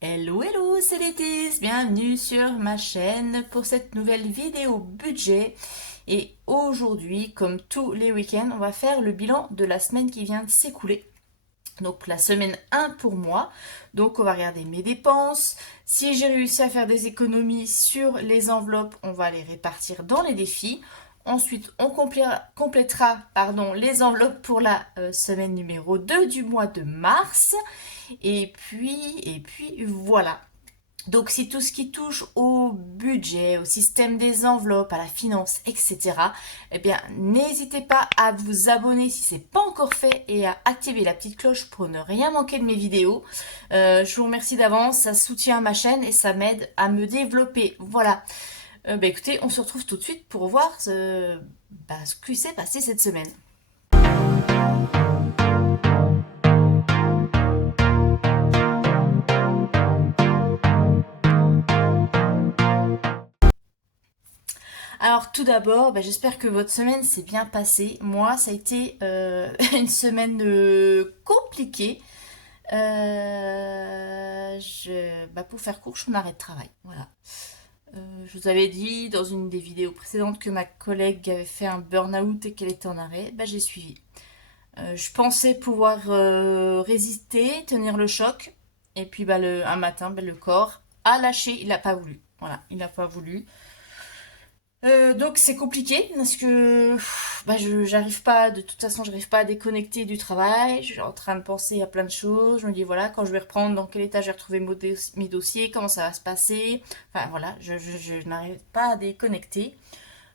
Hello hello, c'est Létis, bienvenue sur ma chaîne pour cette nouvelle vidéo budget. Et aujourd'hui, comme tous les week-ends, on va faire le bilan de la semaine qui vient de s'écouler. Donc la semaine 1 pour moi. Donc on va regarder mes dépenses. Si j'ai réussi à faire des économies sur les enveloppes, on va les répartir dans les défis. Ensuite, on complétera les enveloppes pour la semaine numéro 2 du mois de mars. Et puis voilà. Donc si tout ce qui touche au budget, au système des enveloppes, à la finance, etc., eh bien n'hésitez pas à vous abonner si c'est pas encore fait et à activer la petite cloche pour ne rien manquer de mes vidéos. Je vous remercie d'avance, ça soutient ma chaîne et ça m'aide à me développer. Voilà. Écoutez, on se retrouve tout de suite pour voir ce qui s'est passé cette semaine. Alors tout d'abord, j'espère que votre semaine s'est bien passée. Moi, ça a été une semaine compliquée. Pour faire court, je suis en arrêt de travail. Voilà. Je vous avais dit dans une des vidéos précédentes que ma collègue avait fait un burn-out et qu'elle était en arrêt. J'ai suivi. Je pensais pouvoir résister, tenir le choc. Et puis un matin, le corps a lâché. Il n'a pas voulu. Voilà, il n'a pas voulu. Donc c'est compliqué parce que j'arrive pas, de toute façon j'arrive pas à déconnecter du travail, je suis en train de penser à plein de choses, je me dis voilà quand je vais reprendre, dans quel état je vais retrouver mes dossiers, comment ça va se passer, enfin voilà, je n'arrive pas à déconnecter.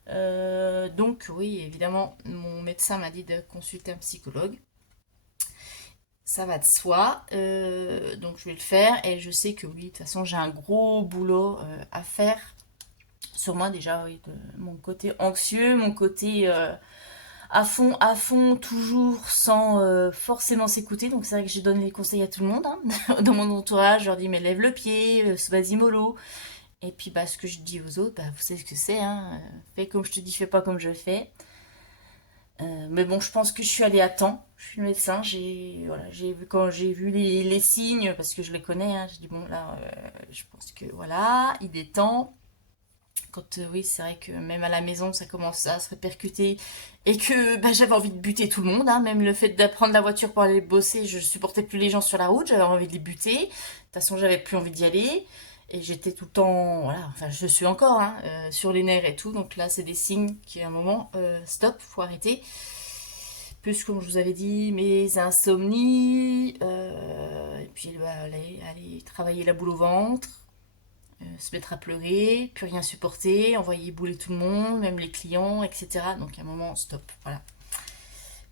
Donc oui évidemment mon médecin m'a dit de consulter un psychologue, ça va de soi, donc je vais le faire et je sais que oui de toute façon j'ai un gros boulot à faire sur moi déjà, oui, de mon côté anxieux, mon côté à fond, toujours sans forcément s'écouter. Donc c'est vrai que j'ai donné les conseils à tout le monde, hein. Dans mon entourage, je leur dis mais lève le pied, vas-y mollo. Et puis ce que je dis aux autres, vous savez ce que c'est, hein. Fais comme je te dis, fais pas comme je fais. Mais bon, je pense que je suis allée à temps. Je suis médecin, quand j'ai vu les signes, parce que je les connais, hein, j'ai dit bon là, je pense que voilà, il est temps. Quand oui, c'est vrai que même à la maison, ça commence à se répercuter et que j'avais envie de buter tout le monde, hein. Même le fait d'apprendre la voiture pour aller bosser, je supportais plus les gens sur la route, j'avais envie de les buter. De toute façon, j'avais plus envie d'y aller et j'étais tout le temps, voilà, enfin, je suis encore hein, sur les nerfs et tout. Donc là, c'est des signes qui, à un moment, stop, faut arrêter. Plus comme je vous avais dit, mes insomnies, et puis aller travailler la boule au ventre, se mettre à pleurer, plus rien supporter, envoyer bouler tout le monde, même les clients, etc. Donc à un moment, stop, voilà.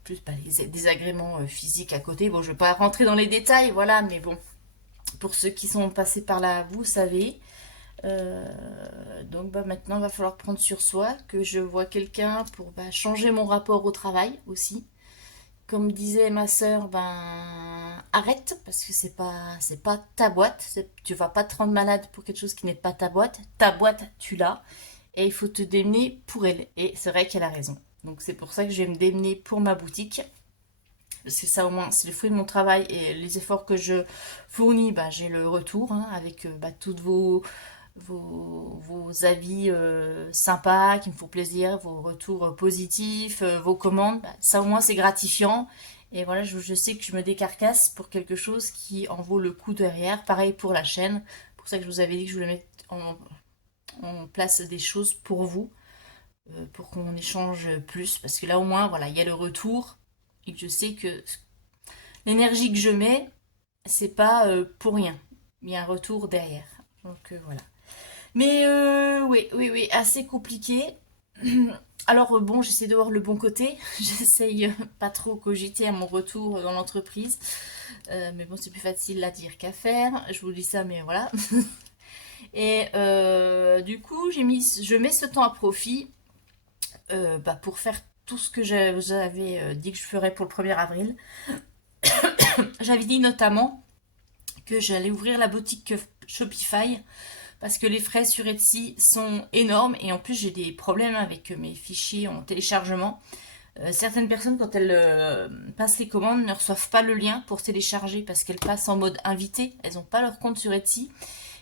Plus les désagréments physiques à côté. Bon, je ne vais pas rentrer dans les détails, voilà, mais bon, pour ceux qui sont passés par là, vous savez. Donc maintenant, il va falloir prendre sur soi, que je vois quelqu'un pour changer mon rapport au travail aussi. Comme disait ma sœur, arrête parce que c'est pas ta boîte. Tu vas pas te rendre malade pour quelque chose qui n'est pas ta boîte. Ta boîte, tu l'as et il faut te démener pour elle. Et c'est vrai qu'elle a raison. Donc c'est pour ça que je vais me démener pour ma boutique. Parce que ça au moins c'est le fruit de mon travail et les efforts que je fournis, j'ai le retour hein, avec toutes vos avis sympas qui me font plaisir, vos retours positifs, vos commandes. Ça au moins c'est gratifiant. Et voilà, je sais que je me décarcasse pour quelque chose qui en vaut le coup derrière. Pareil pour la chaîne. C'est pour ça que je vous avais dit que je voulais mettre en place des choses pour vous, pour qu'on échange plus. Parce que là au moins, voilà, il y a le retour. Et que je sais que l'énergie que je mets, c'est pas pour rien. Il y a un retour derrière. Donc voilà. Mais oui, oui, oui, assez compliqué. Alors bon, j'essaie de voir le bon côté. J'essaye pas trop cogiter à mon retour dans l'entreprise. Mais bon, c'est plus facile à dire qu'à faire. Je vous dis ça, mais voilà. Et du coup, je mets ce temps à profit pour faire tout ce que j'avais dit que je ferais pour le 1er avril. J'avais dit notamment que j'allais ouvrir la boutique Shopify parce que les frais sur Etsy sont énormes et en plus j'ai des problèmes avec mes fichiers en téléchargement. Certaines personnes, quand elles passent les commandes, ne reçoivent pas le lien pour télécharger parce qu'elles passent en mode invité. Elles n'ont pas leur compte sur Etsy.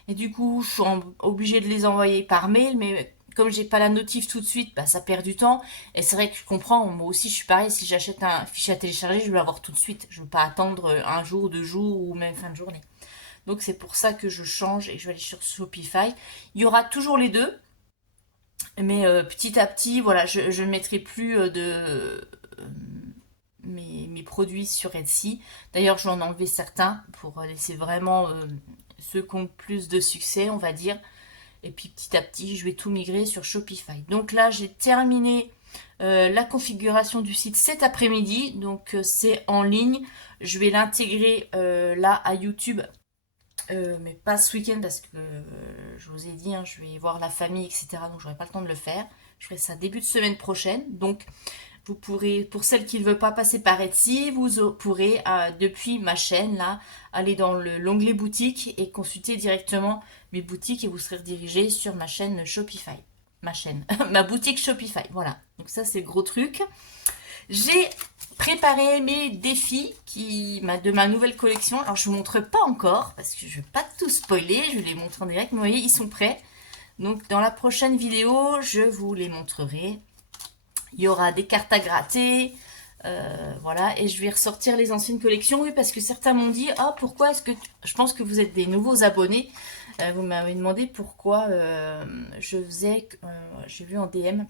Et du coup, je suis obligée de les envoyer par mail, mais comme j'ai pas la notif tout de suite, bah, ça perd du temps. Et c'est vrai que je comprends, moi aussi je suis pareil, si j'achète un fichier à télécharger, je veux l'avoir tout de suite. Je veux pas attendre un jour, 2 jours ou même fin de journée. Donc c'est pour ça que je change et je vais aller sur Shopify. Il y aura toujours les deux, mais petit à petit, voilà, je ne mettrai plus mes produits sur Etsy. D'ailleurs, je vais en enlever certains pour laisser vraiment ceux qui ont plus de succès, on va dire. Et puis petit à petit, je vais tout migrer sur Shopify. Donc là, j'ai terminé la configuration du site cet après-midi. Donc c'est en ligne. Je vais l'intégrer là à YouTube. Mais pas ce week-end parce que je vous ai dit, hein, je vais voir la famille, etc. Donc j'aurai pas le temps de le faire. Je ferai ça début de semaine prochaine. Donc vous pourrez, pour celles qui ne veulent pas passer par Etsy, vous pourrez, depuis ma chaîne, là, aller dans l'onglet boutique et consulter directement mes boutiques et vous serez redirigé sur ma chaîne Shopify. Ma chaîne, ma boutique Shopify, voilà. Donc ça, c'est le gros truc. J'ai préparé mes défis de ma nouvelle collection. Alors, je ne vous montre pas encore parce que je ne vais pas tout spoiler. Je vais les montrer en direct. Mais vous voyez, ils sont prêts. Donc, dans la prochaine vidéo, je vous les montrerai. Il y aura des cartes à gratter, voilà, et je vais ressortir les anciennes collections, oui, parce que certains m'ont dit, ah, pourquoi est-ce que, je pense que vous êtes des nouveaux abonnés, vous m'avez demandé pourquoi je faisais, j'ai vu en DM,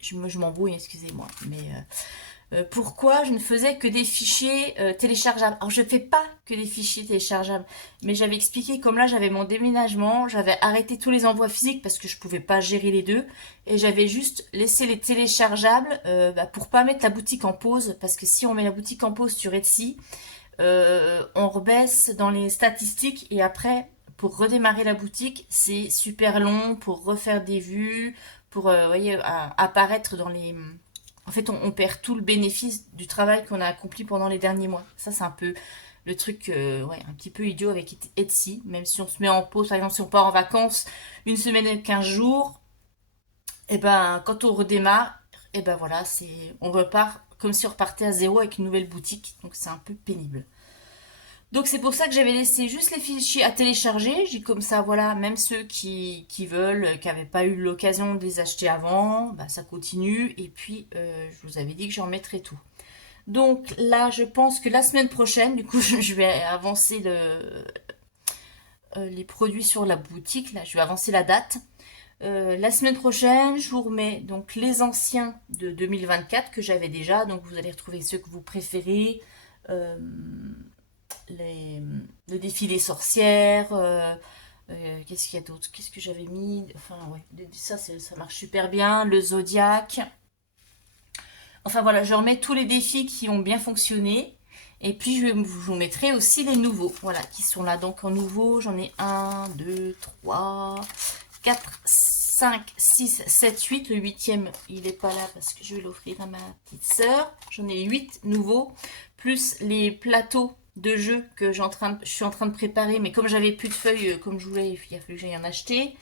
je m'embrouille, excusez-moi, mais pourquoi je ne faisais que des fichiers téléchargeables. Alors je ne fais pas que des fichiers téléchargeables, mais j'avais expliqué comme là j'avais mon déménagement, j'avais arrêté tous les envois physiques parce que je pouvais pas gérer les deux, et j'avais juste laissé les téléchargeables pour pas mettre la boutique en pause, parce que si on met la boutique en pause sur Etsy, on rebaisse dans les statistiques et après pour redémarrer la boutique c'est super long pour refaire des vues, pour voyez, apparaître dans les en fait, on perd tout le bénéfice du travail qu'on a accompli pendant les derniers mois. Ça, c'est un peu le truc, ouais, un petit peu idiot avec Etsy. Même si on se met en pause, par exemple, si on part en vacances une semaine et 15 jours, et ben, quand on redémarre, et ben voilà, on repart comme si on repartait à zéro avec une nouvelle boutique. Donc, c'est un peu pénible. Donc c'est pour ça que j'avais laissé juste les fichiers à télécharger. J'ai comme ça, voilà, même ceux qui veulent, qui n'avaient pas eu l'occasion de les acheter avant, bah, ça continue. Et puis, je vous avais dit que j'en mettrais tout. Donc là, je pense que la semaine prochaine, du coup, je vais avancer les produits sur la boutique. Là, je vais avancer la date. La semaine prochaine, je vous remets donc les anciens de 2024 que j'avais déjà. Donc vous allez retrouver ceux que vous préférez. Euh, les, le défi des sorcières, qu'est-ce qu'il y a d'autre, qu'est-ce que j'avais mis, enfin ouais, ça marche super bien, le zodiaque, enfin voilà, je remets tous les défis qui ont bien fonctionné, et puis je vous mettrai aussi les nouveaux, voilà, qui sont là, donc en nouveau, j'en ai 1, 2, 3, 4, 5, 6, 7, 8, le huitième, il n'est pas là parce que je vais l'offrir à ma petite sœur, j'en ai 8 nouveaux, plus les plateaux de jeux que je suis en train de préparer, mais comme j'avais plus de feuilles comme je voulais, il a fallu que j'aille en acheter.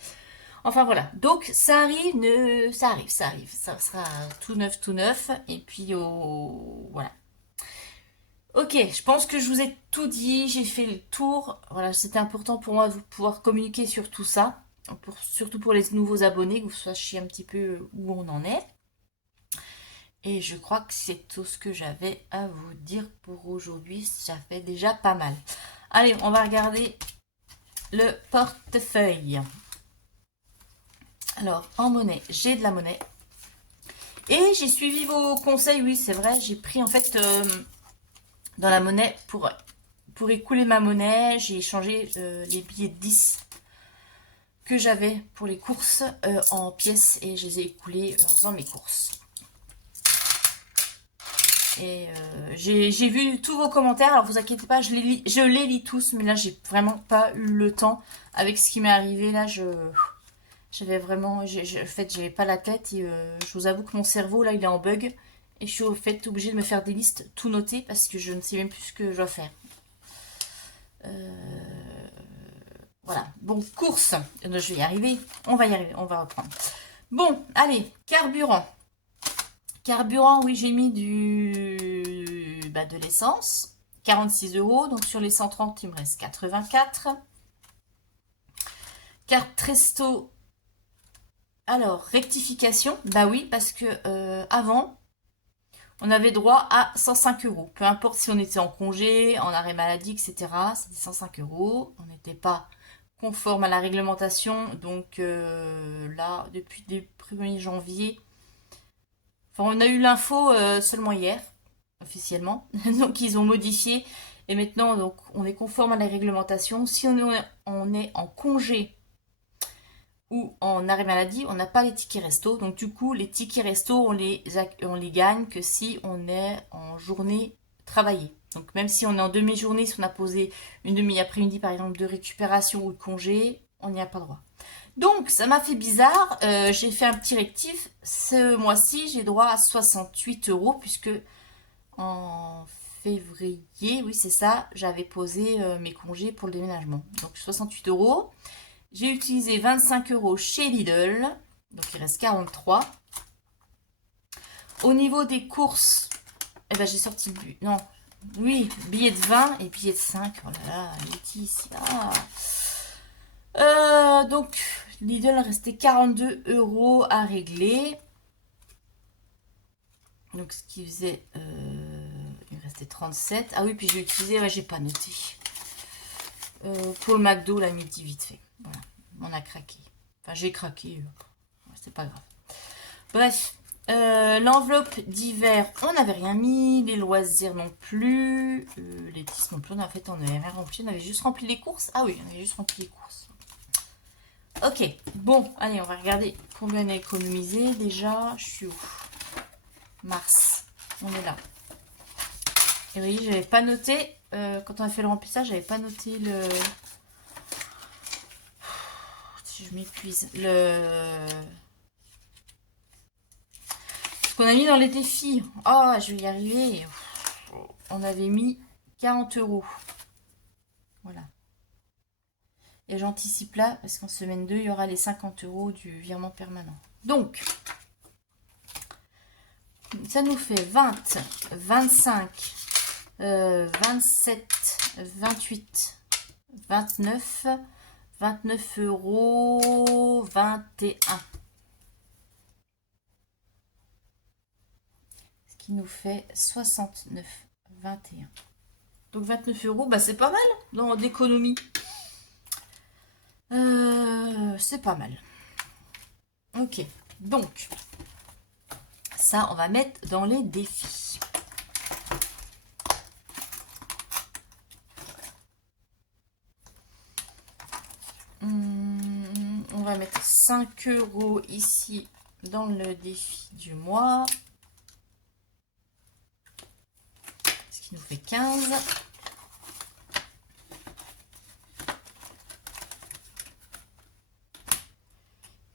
Enfin voilà, donc ça arrive, ça arrive, ça sera tout neuf, et puis voilà. Ok, je pense que je vous ai tout dit, j'ai fait le tour. Voilà, c'était important pour moi de pouvoir communiquer sur tout ça, surtout pour les nouveaux abonnés, que vous sachiez un petit peu où on en est. Et je crois que c'est tout ce que j'avais à vous dire pour aujourd'hui. Ça fait déjà pas mal. Allez, on va regarder le portefeuille. Alors, en monnaie, j'ai de la monnaie. Et j'ai suivi vos conseils, oui, c'est vrai. J'ai pris en fait dans la monnaie pour écouler ma monnaie. J'ai échangé les billets de 10 que j'avais pour les courses en pièces et je les ai écoulés en faisant mes courses. Et j'ai vu tous vos commentaires, alors vous inquiétez pas, je les lis tous, mais là j'ai vraiment pas eu le temps. Avec ce qui m'est arrivé, là j'avais vraiment, en fait j'avais pas la tête et je vous avoue que mon cerveau là il est en bug. Et je suis au fait obligée de me faire des listes tout notées parce que je ne sais même plus ce que je dois faire. Voilà, bon, course, je vais y arriver, on va y arriver, on va reprendre. Bon, allez, carburant. Carburant, oui, j'ai mis de l'essence. 46 euros. Donc sur les 130, il me reste 84. Carte Resto. Alors, rectification. Bah oui, parce que avant, on avait droit à 105 euros. Peu importe si on était en congé, en arrêt maladie, etc. C'était 105 euros. On n'était pas conforme à la réglementation. Donc là, depuis le 1er janvier, enfin, on a eu l'info seulement hier, officiellement. Donc ils ont modifié. Et maintenant, donc, on est conforme à la réglementation. Si on est en congé ou en arrêt maladie, on n'a pas les tickets resto. Donc du coup, les tickets resto, on les gagne que si on est en journée travaillée. Donc même si on est en demi-journée, si on a posé une demi-après-midi par exemple de récupération ou de congé, on n'y a pas droit. Donc ça m'a fait bizarre, j'ai fait un petit rectif. Ce mois-ci, j'ai droit à 68 euros puisque en février, oui c'est ça, j'avais posé mes congés pour le déménagement. Donc 68 euros. J'ai utilisé 25 euros chez Lidl, donc il reste 43. Au niveau des courses, eh ben j'ai sorti, non, oui, billet de 20 et billet de 5. Oh là là, Laetitia. Donc Lidl restait 42 euros à régler. Donc ce qui faisait, il me restait 37. Ah oui, puis j'ai utilisé, ouais, j'ai pas noté. Pour le McDo, la midi, vite fait. Voilà, on a craqué. Enfin, j'ai craqué. C'est pas grave. Bref, l'enveloppe d'hiver, on n'avait rien mis. Les loisirs non plus. Les tisses non plus. En fait, on n'avait rien rempli. On avait juste rempli les courses. Ah oui, on avait juste rempli les courses. Ok, bon, allez, on va regarder combien on a économisé. Déjà, je suis où? Mars. On est là. Et oui, j'avais pas noté. Quand on a fait le remplissage, j'avais pas noté le. Si je m'épuise. Ce qu'on a mis dans les défis. Oh, je vais y arriver. On avait mis 40 euros. Voilà. Et j'anticipe là, parce qu'en semaine 2, il y aura les 50 euros du virement permanent. Donc, ça nous fait 20, 25, 27, 28, 29, 29 euros, 21. Ce qui nous fait 69, 21. Donc 29 euros, bah c'est pas mal dans d'économie. C'est pas mal. Ok, donc ça, on va mettre dans les défis. On va mettre 5 euros ici dans le défi du mois. Ce qui nous fait 15.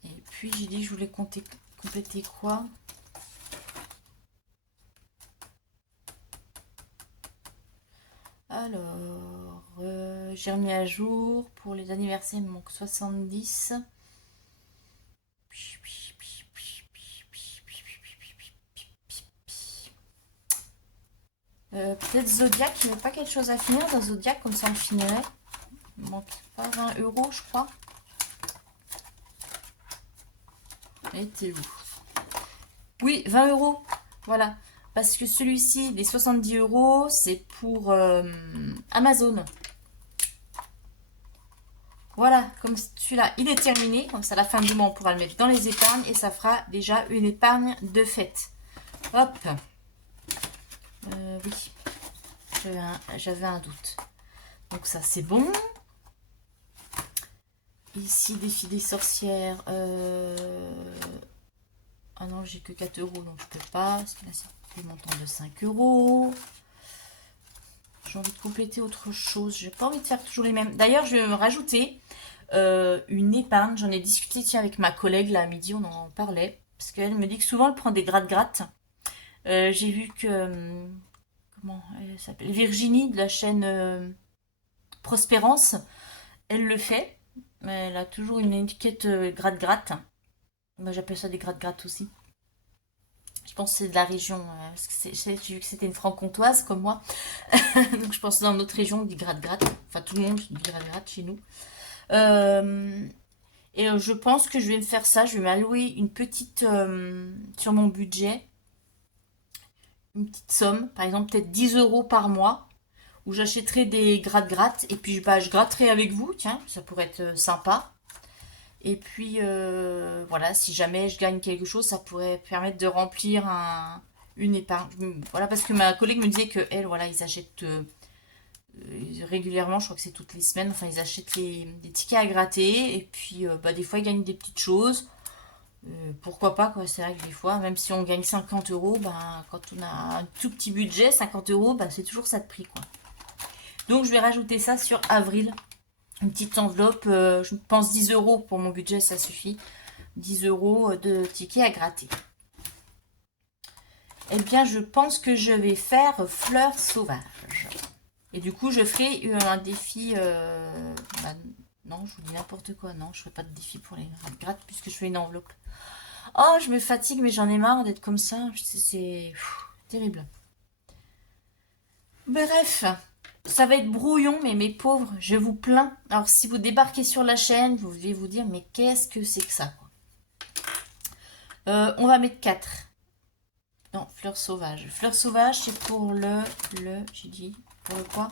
Et puis j'ai dit que je voulais compléter quoi? Alors, j'ai remis à jour. Pour les anniversaires, il me manque 70. Peut-être Zodiac, il n'y avait pas quelque chose à finir dans Zodiac, comme ça on finirait. Il me manque pas 20 euros, je crois. Et t'es où? Oui, 20 euros. Voilà. Parce que celui-ci, les 70 euros, c'est pour Amazon. Voilà, comme celui-là, il est terminé. Comme ça, à la fin du mois, on pourra le mettre dans les épargnes et ça fera déjà une épargne de fête. Hop. Oui. J'avais un doute. Donc ça, c'est bon. Ici, défi des sorcières. Ah non, j'ai que 4 euros, donc je peux pas. Parce que là, c'est des montants de 5 euros. J'ai envie de compléter autre chose. J'ai pas envie de faire toujours les mêmes. D'ailleurs, je vais me rajouter une épargne. J'en ai discuté tiens, avec ma collègue là à midi, on en parlait. Parce qu'elle me dit que souvent elle prend des gratte-gratte. J'ai vu que. Comment elle s'appelle? Virginie de la chaîne Prospérance. Elle le fait. Elle a toujours une étiquette gratte-gratte. Moi j'appelle ça des gratte-gratte aussi. Je pense que c'est de la région, parce que j'ai vu que c'était une franc-comtoise comme moi. Donc je pense que dans notre région, on dit gratte-gratte. Enfin, tout le monde dit gratte-gratte chez nous. Euh, je pense que je vais me faire ça. Je vais m'allouer une petite, sur mon budget, une petite somme. Par exemple, peut-être 10 euros par mois. Où j'achèterai des gratte-gratte. Et puis, bah, je gratterai avec vous. Tiens, ça pourrait être sympa. Et puis, voilà, si jamais je gagne quelque chose, ça pourrait permettre de remplir une épargne. Voilà, parce que ma collègue me disait que elle, voilà, ils achètent régulièrement, je crois que c'est toutes les semaines, enfin, ils achètent des tickets à gratter. Et puis, bah, des fois, ils gagnent des petites choses. Pourquoi pas, quoi. C'est vrai que des fois, même si on gagne 50 euros, ben, quand on a un tout petit budget, 50 euros, ben, c'est toujours ça de prix, quoi. Donc, je vais rajouter ça sur avril. Une petite enveloppe, je pense 10 euros pour mon budget, ça suffit. 10 euros de tickets à gratter. Eh bien, je pense que je vais faire fleurs sauvages. Et du coup, je ferai un défi. Bah, non, je vous dis n'importe quoi. Non, je ferai pas de défi pour les grattes puisque je fais une enveloppe. Oh, je me fatigue, mais j'en ai marre d'être comme ça. C'est terrible. Bref, ça va être brouillon, mais mes pauvres, je vous plains. Alors, si vous débarquez sur la chaîne, vous devez vous dire, mais qu'est-ce que c'est que ça, quoi. On va mettre 4. Non, fleurs sauvages. Fleurs sauvages, c'est pour j'ai dit, pour le quoi?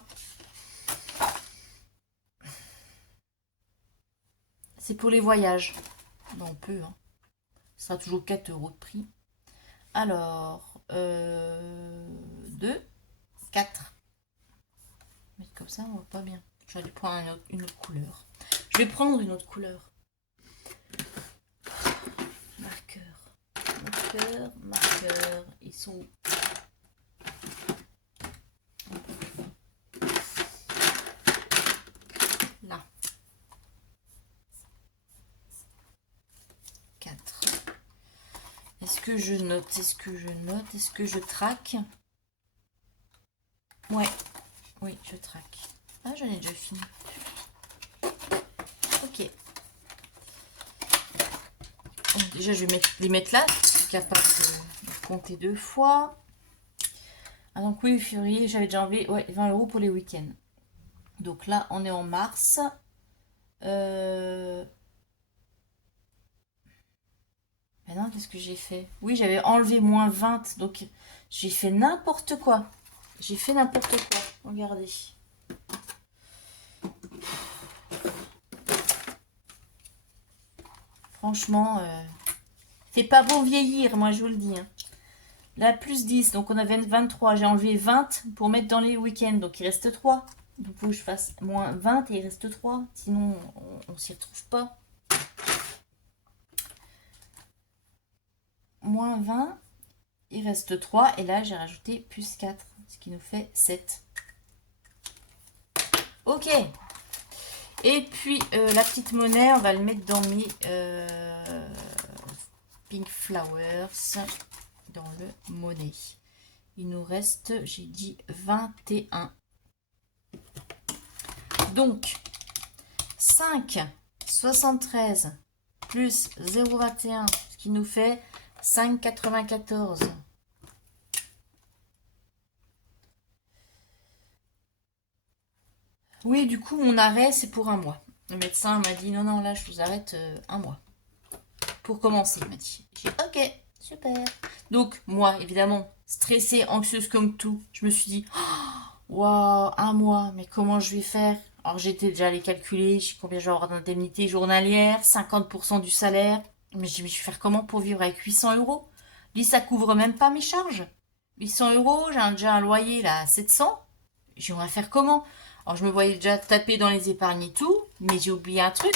C'est pour les voyages. Non, on peut, hein. Ce sera toujours 4 euros de prix. Alors, 2, 4. Mais comme ça, on voit pas bien. Je vais aller prendre une autre couleur. Je vais prendre une autre couleur. Marqueur. Marqueur, marqueur. Ils sont où? Là. 4. Est-ce que je note? Est-ce que je note? Est-ce que je traque? Ouais. Oui, je traque. Ah, j'en ai déjà fini. Ok. Donc, déjà, je vais les mettre là. Je suis capable de compter 2 fois. Ah, donc oui, février, j'avais déjà enlevé 20 euros pour les week-ends. Donc là, on est en mars. Maintenant, qu'est-ce que j'ai fait? Oui, j'avais enlevé moins 20. Donc, j'ai fait n'importe quoi. J'ai fait n'importe quoi. Regardez. Franchement, c'est pas beau vieillir, moi je vous le dis. Hein. Là, plus 10, donc on avait 23. J'ai enlevé 20 pour mettre dans les week-ends, donc il reste 3. Donc il faut que je fasse moins 20 et il reste 3. Sinon, on s'y retrouve pas. Moins 20, il reste 3. Et là, j'ai rajouté plus 4, ce qui nous fait 7. Ok. Et puis, la petite monnaie, on va le mettre dans mes Pink Flowers, dans le monnaie. Il nous reste, j'ai dit 21. Donc, 5, 73 plus 0,21, ce qui nous fait 5,94. Oui, du coup, mon arrêt, c'est pour un mois. Le médecin m'a dit, non, non, là, je vous arrête un mois. Pour commencer, il m'a dit. J'ai dit, ok, super. Donc, moi, évidemment, stressée, anxieuse comme tout, je me suis dit, waouh, un mois, mais comment je vais faire? Alors, j'étais déjà allé calculer, je sais combien je vais avoir d'indemnité journalière, 50% du salaire. Mais je vais faire comment pour vivre avec 800 euros? Lui, ça couvre même pas mes charges. 800 euros, j'ai déjà un loyer là à 700. On va faire comment? Alors, je me voyais déjà taper dans les épargnes et tout, mais j'ai oublié un truc.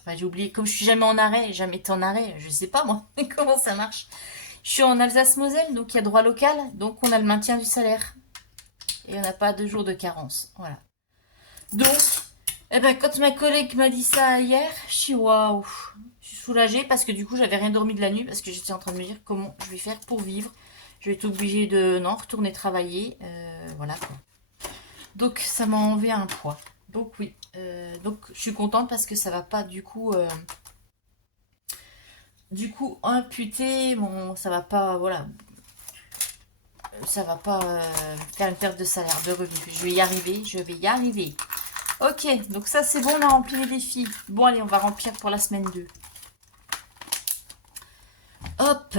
Enfin, j'ai oublié, comme je suis jamais en arrêt, jamais été en arrêt, je sais pas moi comment ça marche. Je suis en Alsace-Moselle, donc il y a droit local, donc on a le maintien du salaire. Et on n'a pas 2 jours de carence. Voilà. Donc, eh ben, quand ma collègue m'a dit ça hier, je suis waouh. Je suis soulagée parce que du coup, j'avais rien dormi de la nuit parce que j'étais en train de me dire comment je vais faire pour vivre. Je vais être obligée de non, retourner travailler. Voilà quoi. Donc, ça m'a enlevé un poids. Donc, oui. Donc, je suis contente parce que ça va pas du coup, imputer. Bon, ça va pas. Voilà. ça va pas faire une perte de salaire, de revenus. Je vais y arriver, je vais y arriver. Ok, donc ça c'est bon, on a rempli les défis. Bon, allez, on va remplir pour la semaine 2. Hop.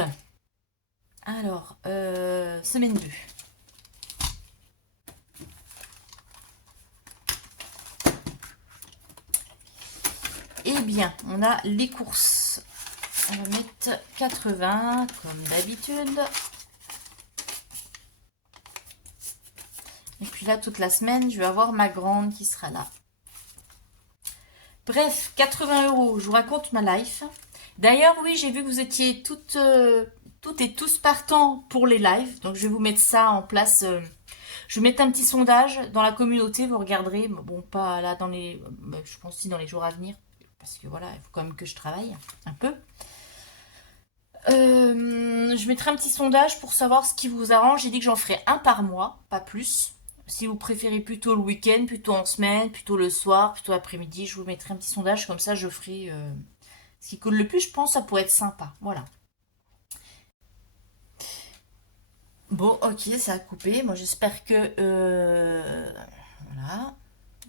Alors, semaine 2. Eh bien, on a les courses. On va mettre 80 comme d'habitude. Et puis là, toute la semaine, je vais avoir ma grande qui sera là. Bref, 80 €. Je vous raconte ma life. D'ailleurs, oui, j'ai vu que vous étiez toutes et tous partants pour les lives. Donc, je vais vous mettre ça en place. Je vais mettre un petit sondage dans la communauté. Vous regarderez. Bon, pas là dans les... Je pense aussi dans les jours à venir. Parce que voilà, il faut quand même que je travaille un peu. Je mettrai un petit sondage pour savoir ce qui vous arrange. J'ai dit que j'en ferai un par mois, pas plus. Si vous préférez plutôt le week-end, plutôt en semaine, plutôt le soir, plutôt l'après-midi, je vous mettrai un petit sondage. Comme ça, je ferai ce qui colle le plus. Je pense que ça pourrait être sympa. Voilà. Bon, ok, ça a coupé. Moi, j'espère que... voilà.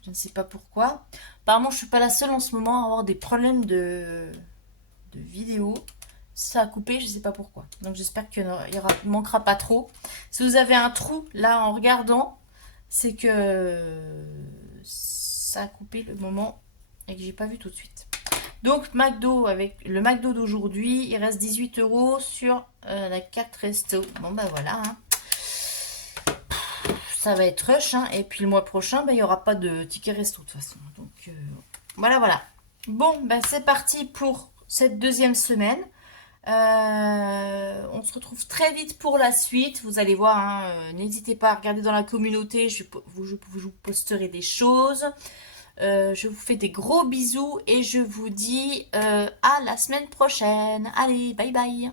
Je ne sais pas pourquoi. Apparemment, je suis pas la seule en ce moment à avoir des problèmes de vidéo. Ça a coupé, je sais pas pourquoi. Donc j'espère qu'il ne manquera pas trop. Si vous avez un trou là en regardant, c'est que ça a coupé le moment et que j'ai pas vu tout de suite. Donc McDo, avec le McDo d'aujourd'hui, il reste 18 € sur la carte resto. Bon bah voilà. Hein. Ça va être rush. Hein. Et puis le mois prochain, bah, il n'y aura pas de ticket resto de toute façon. Donc voilà, voilà. Bon, bah, c'est parti pour cette deuxième semaine. On se retrouve très vite pour la suite. Vous allez voir, hein, n'hésitez pas à regarder dans la communauté. Je vous posterai des choses. Je vous fais des gros bisous et je vous dis à la semaine prochaine. Allez, bye bye.